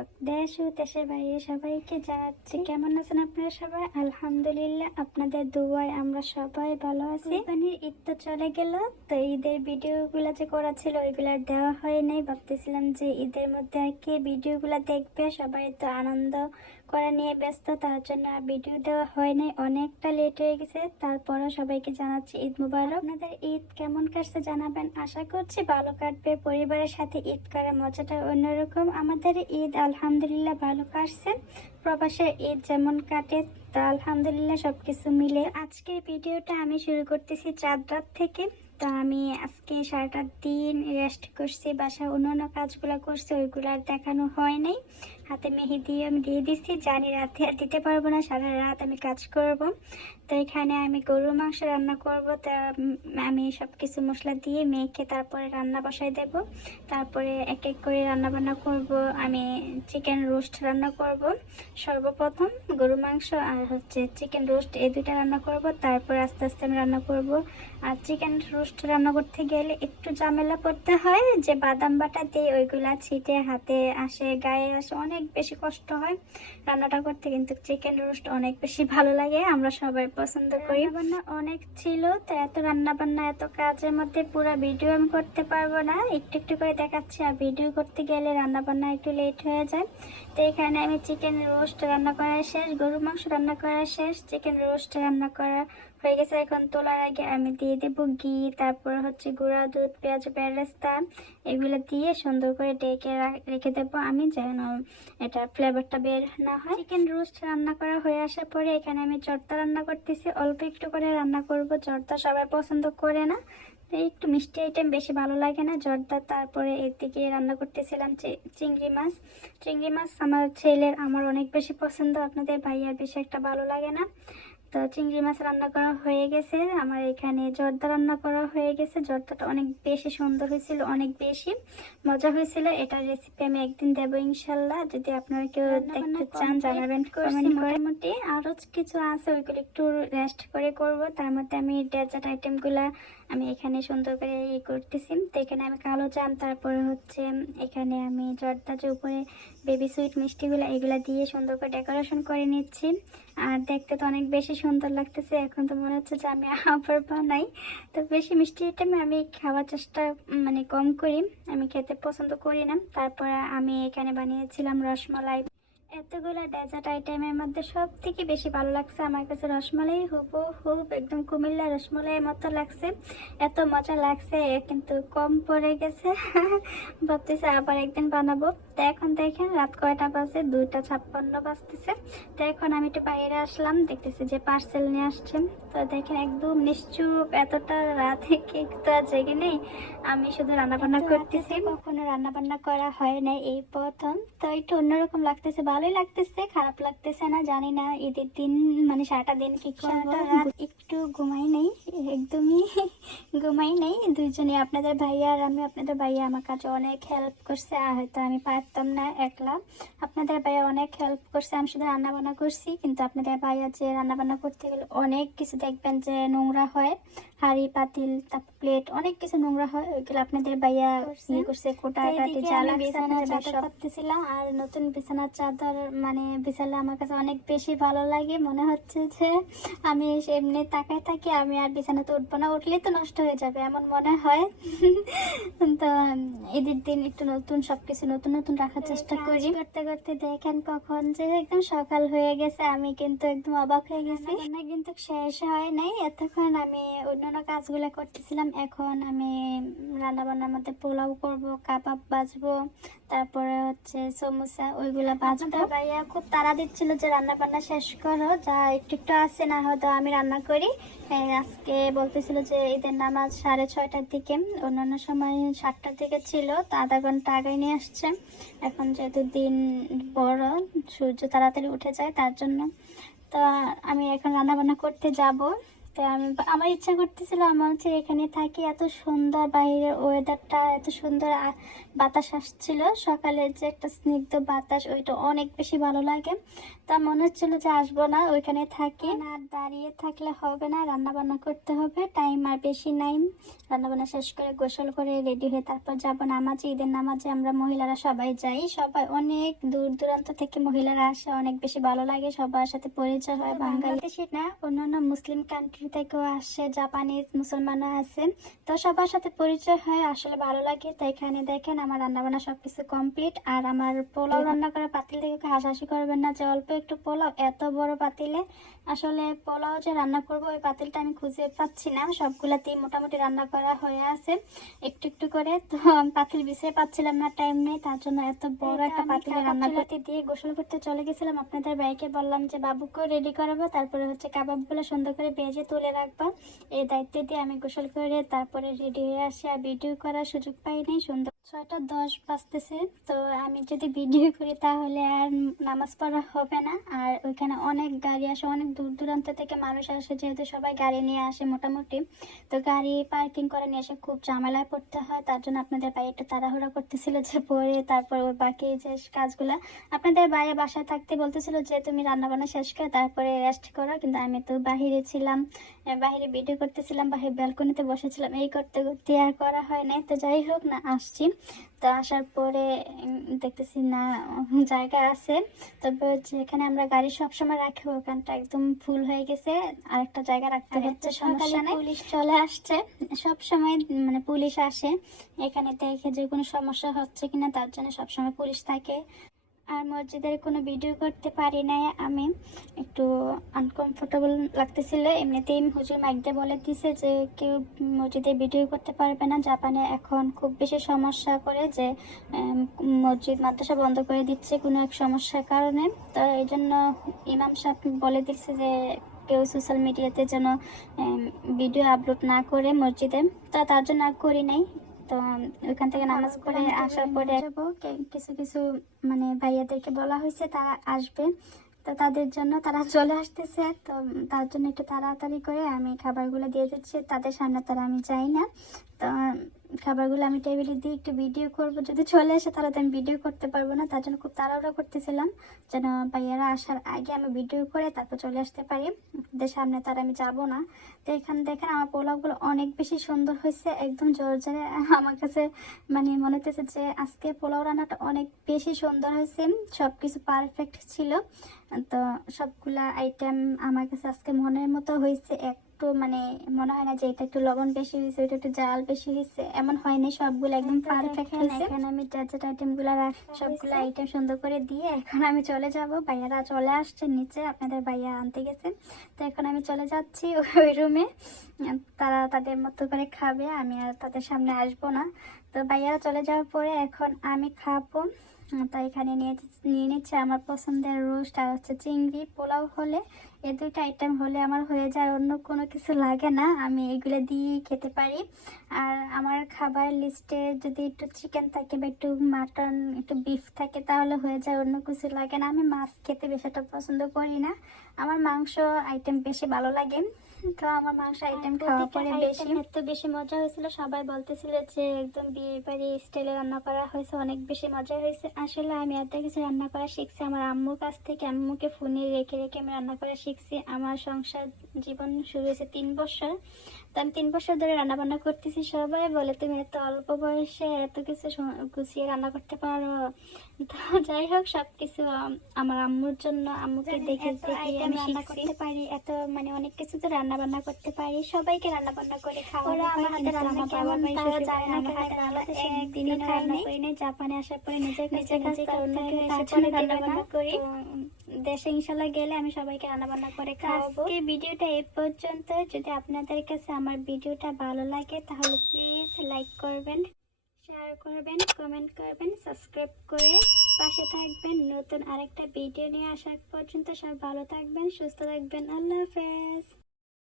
মুবারক। দেশ ও দেশের বাইরে সবাইকে জানাচ্ছি কেমন আছেন আপনারা সবাই। আলহামদুলিল্লাহ, আপনাদের দুয়ায় আমরা সবাই ভালো আছি। কুরবানির ঈদ তো চলে গেল, তো ঈদের ভিডিওগুলো যে করা ছিল ওইগুলো দেওয়া হয় নাই। ভাবতেছিলাম যে ঈদের মধ্যে আর কি ভিডিওগুলো দেখবে, সবাই তো আনন্দ করা নিয়ে ব্যস্ত, তার জন্য আর ভিডিও দেওয়া হয় নাই, অনেকটা লেট হয়ে গেছে। তারপরও সবাইকে জানাচ্ছি ঈদ মুবারক। আপনাদের ঈদ কেমন কাটছে জানাবেন, আশা করছি ভালো কাটবে। পরিবারের সাথে ঈদ করার মজাটা অন্যরকম। আমাদের ঈদ আলহামদুলিল্লাহ ভালো কাটছে, প্রবাসের ঈদ যেমন কাটে তা আলহামদুলিল্লাহ সবকিছু মিলে। আজকের ভিডিওটা আমি শুরু করতেছি চাঁদ রাত থেকে। তো আমি আজকে সারাটা দিন রেস্ট করছি, বাসায় অন্যান্য কাজগুলো করছি, ওইগুলো আর দেখানো হয় নাই। হাতে মেহেদি আমি দিয়ে দিচ্ছি, জানি রাতে আর দিতে পারবো না, সারা রাত আমি কাজ করব। তো এখানে আমি গরুর মাংস রান্না করব। তা আমি সব কিছু মশলা দিয়ে মেখে তারপরে রান্না বসাই দেব। তারপরে এক এক করে রান্না বান্না করব। আমি চিকেন রোস্ট রান্না করব সর্বপ্রথম, গরু মাংস আর হচ্ছে চিকেন রোস্ট, এই দুইটা রান্না করব। তারপর আস্তে আস্তে আমি রান্না করব। আর চিকেন রোস্ট রান্না করতে গেলে একটু ঝামেলা পড়তে হয়, যে বাদাম বাটা দিয়ে ওইগুলা ছিটে হাতে আসে, গায়ে আসে, অনেক বেশি কষ্ট হয় রান্নাটা করতে। কিন্তু চিকেন রোস্ট অনেক বেশি ভালো লাগে, আমরা সবাই পছন্দ করি। রান্না অনেক ছিল, তো এত রান্না বান্না এত কাজের মধ্যে পুরো ভিডিও আমি করতে পারবো না, একটু একটু করে দেখাচ্ছি। আর ভিডিও করতে গেলে রান্না বান্না একটু লেট হয়ে যায়। তো এখানে আমি চিকেন রোস্ট রান্না করা শেষ, গরু মাংস রান্না করা শেষ, চিকেন রোস্ট রান্না করা হয়ে গেছে। এখন তোলার আগে আমি দিয়ে দেবো ঘি, তারপর হচ্ছে গুঁড়া দুধ, পেঁয়াজ বেরেস্তা, এগুলো দিয়ে সুন্দর করে ডেকে রেখে দেবো আমি, যেন এটা ফ্লেভারটা বের না হয়। চিকেন রোস্ট রান্না করা হয়ে আসার পরে এখানে আমি জর্দা রান্না করতেছি, অল্প একটু করে রান্না করব। জর্দা সবাই পছন্দ করে না, তো একটু মিষ্টি আইটেম বেশি ভালো লাগে না জর্দা। তারপরে এদিকে রান্না করতেছিলাম চিংড়ি মাছ। চিংড়ি মাছ আমার ছেলের আমার অনেক বেশি পছন্দ, আপনাদের ভাইয়ার বেশি একটা ভালো লাগে না। তো চিংড়ি মাছ রান্না করা হয়ে গেছে, আমার এখানে জর্দা রান্না করা হয়ে গেছে। জর্দাটা অনেক বেশি সুন্দর হয়েছিল, অনেক বেশি মজা হয়েছিল। এটার রেসিপি আমি একদিন দেবো ইনশাল্লাহ, যদি আপনারা কেউ দেখতে চান জানাবেন কমেন্ট করে। মোটামুটি আরও কিছু আছে, ওইগুলো একটু রেস্ট করে করব। তার মধ্যে আমি ডেজার্ট আইটেমগুলা আমি এখানে সুন্দর করে করতেছি। তো এখানে আমি কালো জাম, তারপরে হচ্ছে এখানে আমি জর্দা যে উপরে বেবি সুইট মিষ্টিগুলো, এগুলা দিয়ে সুন্দর করে ডেকোরেশন করে নিচ্ছি। আর দেখতে তো অনেক বেশি সুন্দর লাগতেছে, এখন তো মনে হচ্ছে যে আমি আবার বানাই। তো বেশি মিষ্টি আইটেম আমি খাওয়ার চেষ্টা মানে কম করি, আমি খেতে পছন্দ করি না। তারপরে আমি এখানে বানিয়েছিলাম রসমালাই। এতগুলো ডেজার্ট আইটেমের মধ্যে সব থেকে বেশি ভালো লাগছে আমার কাছে রসমালাই, হুবহুব একদম কুমিল্লা রসমালাইয়ের মতো লাগছে, এত মজা লাগছে। কিন্তু কম পড়ে গেছে ভাবতেছি আবার একদিন বানাবো। তো এখন দেখেন রাত কয়টা বাজে, 2:56 বাজতেছে। তো এখন আমি একটু বাইরে আসলাম, দেখতেছি যে পার্সেল নিয়ে আসছে। তো দেখেন একদম নিশ্চুপ, এতটা রাতে কেক তো আর জেগে নেই, আমি শুধু রান্নাবান্না করতেছি। কখনো রান্নাবান্না করা হয় না, এই প্রথম। তো একটু অন্যরকম লাগতেছে, ভালোই লাগতেছে, খারাপ লাগতেছে না। জানি না ঈদের দিন মানে সারাটা দিন কি করবো, রাত একটু ঘুমাই নেই, একদমই ঘুমাই নেই। দুইজনে, আপনাদের ভাইয়া আর আমি, আপনাদের ভাইয়া আমার কাছে অনেক হেল্প করছে, আর হয়তো আমি পারতাম না একলা। আপনাদের ভাইয়া অনেক হেল্প করছে, আমি শুধু রান্না বান্না করছি। কিন্তু আপনাদের ভাইয়া যে রান্না বান্না করতে গেলে অনেক কিছু দেখবেন যে নোংরা হয়, হাঁড়ি পাতিল তারপর প্লেট, অনেক কিছু নোংরা হয়, ওইগুলো আপনাদের ভাইয়া ইয়ে করছে, কোটাকাটি জ্বালা বিছানার চাদর করতেছিলাম। আর নতুন বিছানার চাদর মানে বিছালে আমার কাছে অনেক বেশি ভালো লাগে, মনে হচ্ছে যে আমি এমনি তাকায় থাকি, আমি আর বিছানাতে উঠবো না, উঠলে তো নষ্ট হয়ে যাবে এমন মনে হয়। তো ঈদের দিন একটু নতুন সবকিছু নতুন নতুন রাখার চেষ্টা করি। করতে করতে দেখেন কখন যে একদম সকাল হয়ে গেছে, আমি কিন্তু একদম অবাক হয়ে গেছি। রান্না কিন্তু শেষ হয় নাই, এতক্ষণ আমি অন্যান্য কাজগুলো করতেছিলাম। এখন আমি রান্না বান্নার মধ্যে পোলাও করব, কাবাব ভাজবো, তারপরে হচ্ছে সমোসা, ওইগুলা ভাজবো। ভাইয়া খুব তাড়া দিচ্ছিল যে রান্না বান্না শেষ করো, যা একটু একটু আছে না হয়তো আমি রান্না করি। আজকে বলতেছিল যে ঈদের নামাজ 6:30টার দিকে, অন্যান্য সময় 7টার দিকে ছিল, তো আধা ঘন্টা আগে নিয়ে আসছে। এখন যেহেতু দিন বড়, সূর্য তাড়াতাড়ি উঠে যায় তার জন্য। তো আমি এখন রান্না বান্না করতে যাব। তো আমার ইচ্ছা করতেছিল আমার হচ্ছে এখানে থাকি, এত সুন্দর বাইরের ওয়েদারটা, এত সুন্দর বাতাস আসছিল সকালের যে একটা স্নিগ্ধ বাতাস, ওইটা অনেক বেশি ভালো লাগে। তা মনে হচ্ছিল যে আসবো না, ওইখানে থাকি না, আর দাঁড়িয়ে থাকলে হবে না, রান্না বান্না করতে হবে, টাইম আর বেশি নাই। রান্না বান্না শেষ করে গোসল করে রেডি হয়ে তারপর যাবো নামাজে। ঈদের নামাজে আমরা মহিলারা সবাই যাই, সবাই অনেক দূর দূরান্ত থেকে মহিলারা আসে, অনেক বেশি ভালো লাগে, সবার সাথে পরিচয় হয়। বাংলাদেশি না, অন্যান্য মুসলিম কান্ট্রি থেকেও আসে, জাপানিজ মুসলমানও আছে, তো সবার সাথে পরিচয় হয়, আসলে ভালো লাগে। তো এখানে দেখেন আমার রান্না বান্না সবকিছু কমপ্লিট। আর আমার পোলাও রান্না করা পাতিল থেকে হাসাহাসি করবেন না যে অল্প একটু পোলাও এত বড় পাতিলে। আসলে পোলাও যে রান্না করব ওই পাতিলটা আমি খুঁজে পাচ্ছি না, সবগুলাতেই মোটামুটি রান্না করা হয়ে আছে একটু একটু করে। তো পাতিল বিছিয়ে পাচ্ছিলাম না, টাইম নেই, তার জন্য এত বড় একটা পাতিলে রান্না করতে দিয়ে গোসল করতে চলে গেছিলাম। আপনাদের ভাইকে বললাম যে বাবুকেও রেডি করাবো, তারপরে হচ্ছে কাবাবগুলো সুন্দর করে ভেজে তুলে রাখবো, এই দায়িত্ব দিয়ে আমি গোসল করে তারপরে রেডি হয়ে আসি। আর ভিডিও করার সুযোগ পাই নাই, সুন্দর 6টা 10 বাজতেছে। তো আমি যদি ভিডিও করি তাহলে আর নামাজ পড়া হবে না। আর ওইখানে অনেক গাড়ি আসে, অনেক দূর দূরান্ত থেকে মানুষ আসে, যেহেতু সবাই গাড়ি নিয়ে আসে মোটামুটি, তো গাড়ি পার্কিং করে নিয়ে এসে খুব ঝামেলায় পড়তে হয়। তার জন্য আপনাদের ভাই একটু তাড়াহুড়া করতেছিল যে পরে তারপর ওই বাকি যে কাজগুলা আপনাদের ভাইয়া বাসায় থাকতে বলতেছিল যে তুমি রান্না বান্না শেষ করে তারপরে রেস্ট করো, কিন্তু আমি তো বাহিরে ছিলাম, বাহিরে ভিডিও করতেছিলাম, বাহিরে ব্যালকনিতে বসেছিলাম, এই করতে করতে আর করা হয় নাই। তো যাই হোক না, আসছি। তো আসার পরে দেখতেছি না জায়গা আছে, তবে যেখানে আমরা গাড়ি সবসময় রাখি ওখানটা একদম ফুল হয়ে গেছে, আরেকটা জায়গা রাখতে হচ্ছে, সমস্যা নেই। পুলিশ চলে আসছে, সবসময় মানে পুলিশ আসে এখানে দেখে যে কোনো সমস্যা হচ্ছে কিনা, তার জন্য সবসময় পুলিশ থাকে। আর মসজিদের কোনো ভিডিও করতে পারি নাই আমি, একটু আনকমফোর্টেবল লাগতেছিল। এমনিতেই হুজুর মাইক দিয়ে বলে দিছে যে কেউ মসজিদে ভিডিও করতে পারবে না, জাপানে এখন খুব বেশি সমস্যা করে যে মসজিদ মাদ্রাসা বন্ধ করে দিচ্ছে কোনো এক সমস্যার কারণে। তো এই জন্য ইমাম সাহেব বলে দিচ্ছে যে কেউ সোশ্যাল মিডিয়াতে যেন ভিডিও আপলোড না করে মসজিদে, তো তার জন্য আর করি নাই। তো ওইখান থেকে নামাজ পড়ে আসার পরে যাবো, কিছু কিছু মানে ভাইয়াদেরকে বলা হয়েছে তারা আসবে, তো তাদের জন্য তারা চলে আসতেছে, তো তার জন্য একটু তাড়াতাড়ি করে আমি খাবারগুলো দিয়ে দিচ্ছি তাদের সামনে, তারা আমি যাই না। তো খাবারগুলো আমি টেবিলে দিয়ে একটু ভিডিও করব, যদি চলে আসে তাহলে তো আমি ভিডিও করতে পারবো না, তার জন্য খুব তাড়াহুড়া করতেছিলাম যেন ভাইয়ারা আসার আগে আমি ভিডিও করে তারপর চলে আসতে পারি ওদের সামনে, তার আমি যাব না। তো এখানে দেখেন আমার পোলাওগুলো অনেক বেশি সুন্দর হয়েছে, একদম জোরজারে। আমার কাছে মানে মনে হতেছে যে আজকে পোলাও রান্নাটা অনেক বেশি সুন্দর হয়েছে, সব কিছু পারফেক্ট ছিল। তো সবগুলা আইটেম আমার কাছে আজকে মনের মতো হয়েছে, একটু মানে মনে হয় না যে এটা একটু লবণ বেশি হয়েছে, এটা একটু জাল বেশি হয়েছে, এমন হয়নি, সবগুলো একদম পারফেক্ট হয়েছে। এখানে আমি যা যা আইটেমগুলো সবগুলো আইটেম সুন্দর করে দিয়ে এখন আমি চলে যাব, ভাইয়ারা চলে আসছে নিচে, আপনাদের ভাইয়া আনতে গেছে। তো এখন আমি চলে যাচ্ছি ওই রুমে, তারা তাদের মতো করে খাবে, আমি আর তাদের সামনে আসবো না। তো ভাইয়ারা চলে যাওয়ার পরে এখন আমি খাবো। তো এখানে নিয়ে নিচ্ছে আমার পছন্দের রোস্ট আর হচ্ছে চিংড়ি। পোলাও হলে এই দুইটা আইটেম হলে আমার হয়ে যায়, অন্য কোনো কিছু লাগে না, আমি এগুলো দিয়েই খেতে পারি। আর আমার খাবার লিস্টে যদি একটু চিকেন থাকে বা একটু মাটন একটু বিফ থাকে তাহলে হয়ে যায়, অন্য কিছু লাগে না। আমি মাছ খেতে বেশি একটা পছন্দ করি না, আমার মাংস আইটেম বেশি ভালো লাগে। তো আমার মাংস আইটেম খাওয়ার পরে এত বেশি মজা হয়েছিল, সবাই বলতেছিল যে একদম বিয়ে বাড়ি স্টাইলে রান্না করা হয়েছে, অনেক বেশি মজা হয়েছে। আসলে আমি এত কিছু রান্না করা শিখছি আমার আম্মুর কাছ থেকে, আম্মুকে ফোনে রেখে রেখে আমি রান্না করা শিখছি। আমার সংসার জীবন শুরু হয়েছে 3 বছর, তো আমি 3 বছর ধরে রান্না বান্না করতেছি। সবাই বলে তুমি এত অল্প বয়সে এত কিছু গুছিয়ে রান্না করতে পারো। তো যাই হোক, সবকিছু আমার আম্মুর জন্য, আম্মুকে দেখে দেখে আমি রান্না করতে পারি, এত মানে অনেক কিছু তো রান্না বান্না করতে পারি, সবাইকে রান্না বান্না করে খাওয়া। আমার হাতে রান্না কেমন তারা জানে না, আমার হাতে রান্না একদিনও রান্না করি নাই। জাপানে আসার পরে নিজের কাছে রান্না বান্না করি। দেশে ইনশাল্লাহ গেলে আমি সবাইকে রান্না বান্না করে খাওয়াবো। আজকে ভিডিওটা এই পর্যন্ত। যদি আপনাদের কাছে আমার ভিডিওটা ভালো লাগে তাহলে প্লিজ লাইক করবেন, শেয়ার করবেন, কমেন্ট করবেন, সাবস্ক্রাইব করে পাশে থাকবেন। নতুন আরেকটা ভিডিও নিয়ে আসার পর্যন্ত সব ভালো থাকবেন, সুস্থ থাকবেন। আল্লাহ হাফেজ।